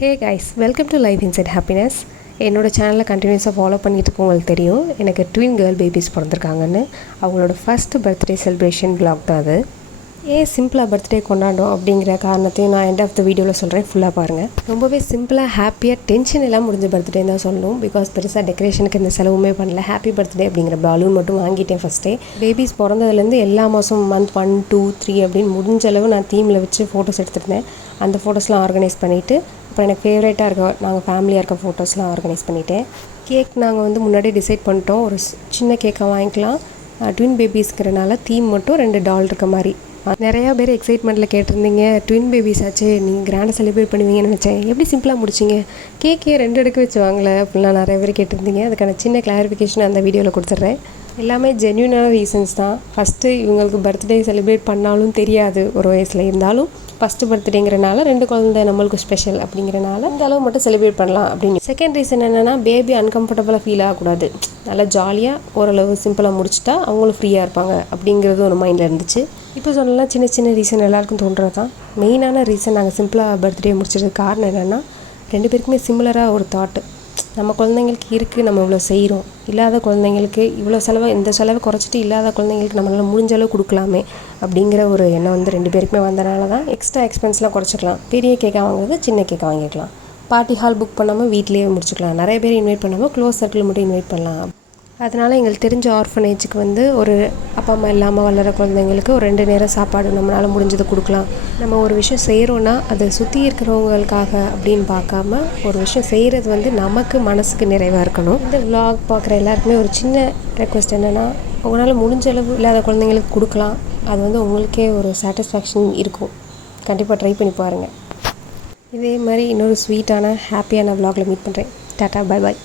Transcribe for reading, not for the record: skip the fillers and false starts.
Hey guys, welcome to life inside happiness. என்னோடய சேனலில் கண்டினியூஸாக ஃபாலோ பண்ணிட்டு இருக்கவங்களுக்கு தெரியும் எனக்கு ட்வின் கேர்ள் பேபிஸ் பிறந்திருக்காங்கன்னு. அவங்களோட ஃபஸ்ட் பர்த்டே செலிப்ரேஷன் vlog தான் அது. ஏன் சிம்பிளாக பர்த்டே கொண்டாடும் அப்படிங்கிற காரணத்தையும் நான் எண்ட் ஆஃப் த வீடியோவில் சொல்கிறேன், ஃபுல்லாக பாருங்கள். ரொம்பவே சிம்பிளாக ஹாப்பியாக டென்ஷன் எல்லாம் முடிஞ்ச பர்த்டே தான் சொல்லணும். பிகாஸ் பெருசாக டெக்கரேஷனுக்கு இந்த செலவுமே பண்ணல. ஹாப்பி பர்த்டே அப்படிங்கிற பலூன் மட்டும் வாங்கிட்டேன் ஃபஸ்ட்டே. பேபிஸ் பிறந்ததுலேருந்து எல்லா மாதம் மந்த் 1, 2, 3 அப்படின்னு முடிஞ்ச அளவு நான் தீமில் வச்சு ஃபோட்டோஸ் எடுத்துருந்தேன். அந்த ஃபோட்டோஸ்லாம் ஆர்கனைஸ் பண்ணிவிட்டு அப்புறம் எனக்கு ஃபேவரேட்டாக இருக்க நாங்கள் ஃபேமிலியாக இருக்க ஃபோட்டோஸ்லாம் ஆர்கனைஸ் பண்ணிவிட்டேன். கேக் நாங்கள் முன்னாடியே டிசைட் பண்ணிட்டோம். ஒரு சின்ன கேக்காக வாங்கிக்கலாம். ட்வின் பேபிஸ்ங்கிறனால தீம் மட்டும் 2 டால் இருக்க மாதிரி. நிறையா பேர் எக்ஸைட்மெண்ட்டில் கேட்டிருந்தீங்க, ட்வின் பேபிஸ் ஆச்சு நீங்கள் கிராண்டாக செலிப்ரேட் பண்ணுவீங்கன்னு நினச்சேன், எப்படி சிம்பிளாக முடிச்சிங்க, கேக்கே 2 அடுக்கு வச்சு வாங்கலை அப்படின்லாம் நிறைய பேர் கேட்டிருந்தீங்க. அதுக்கான சின்ன கிளாரிஃபிகேஷன் அந்த வீடியோவில் கொடுத்துட்றேன். எல்லாமே ஜென்யூனான ரீசன்ஸ் தான். ஃபஸ்ட்டு இவங்களுக்கு பர்த்டே செலிப்ரேட் பண்ணாலும் தெரியாது, ஒரு வயசில் இருந்தாலும் ஃபஸ்ட்டு பர்த்டேங்கிறனால 2 குழந்தை நம்மளுக்கு ஸ்பெஷல் அப்படிங்கிறனால இந்த அளவு மட்டும் செலிப்ரேட் பண்ணலாம் அப்படின்னு. செகண்ட் ரீசன் என்னென்னா, பேபி அன்கம்ஃபர்டபுளாக ஃபீல் ஆகக்கூடாது, நல்லா ஜாலியாக ஓரளவு சிம்பிளாக முடிச்சுட்டா அவங்களும் ஃப்ரீயாக இருப்பாங்க அப்படிங்கிறது ஒரு மைண்டில் இருந்துச்சு. இப்போ சொல்லலாம் சின்ன சின்ன ரீசன் எல்லாருக்கும் தோன்றது தான். மெயினான ரீசன் நாங்கள் சிம்பிளாக பர்த்டே முடிச்சதுக்கு காரணம் என்னென்னா, 2 பேருக்குமே சிமிலராக ஒரு தாட்டு. நம்ம குழந்தைங்களுக்கு இருக்குது, நம்ம இவ்வளோ செய்கிறோம், இல்லாத குழந்தைங்களுக்கு இவ்வளோ செலவு, இந்த செலவை குறைச்சிட்டு இல்லாத குழந்தைங்களுக்கு நம்மளால் முடிஞ்ச அளவு கொடுக்கலாமே அப்படிங்கிற ஒரு எண்ணம் 2 பேருக்குமே வந்தனால தான் எக்ஸ்ட்ரா எக்ஸ்பென்ஸ்லாம் குறைச்சிக்கலாம். பெரிய கேக்காக வாங்குறது சின்ன கேக்காக வாங்கிக்கலாம். பார்ட்டி ஹால் புக் பண்ணாமல் வீட்லேயே முடிச்சுக்கலாம். நிறைய பேர் இன்வைட் பண்ணாமல் க்ளோஸ் சர்க்கிள் மட்டும் இன்வைட் பண்ணலாம். அதனால் எங்களுக்கு தெரிஞ்ச ஆர்ஃபனேஜுக்கு ஒரு அப்பா அம்மா இல்லாமல் வளர குழந்தைங்களுக்கு ஒரு 2 நேரம் சாப்பாடு நம்மளால் முடிஞ்சதை கொடுக்கலாம். நம்ம ஒரு விஷயம் செய்கிறோன்னா அதை சுற்றி இருக்கிறவங்களுக்காக அப்படின்னு பார்க்காம ஒரு விஷயம் செய்கிறது நமக்கு மனசுக்கு நிறைவாக இருக்கணும். இந்த vlog பார்க்குற எல்லாருக்குமே ஒரு சின்ன ரெக்வெஸ்ட் என்னென்னா, உங்களால் முடிஞ்ச அளவு இல்லாத குழந்தைங்களுக்கு கொடுக்கலாம். அது உங்களுக்கே ஒரு சாட்டிஸ்ஃபேக்ஷன் இருக்கும். கண்டிப்பாக ட்ரை பண்ணி பாருங்கள். இதே மாதிரி இன்னொரு ஸ்வீட்டான ஹாப்பியான vlogல மீட் பண்ணுறேன். Tata, bye bye.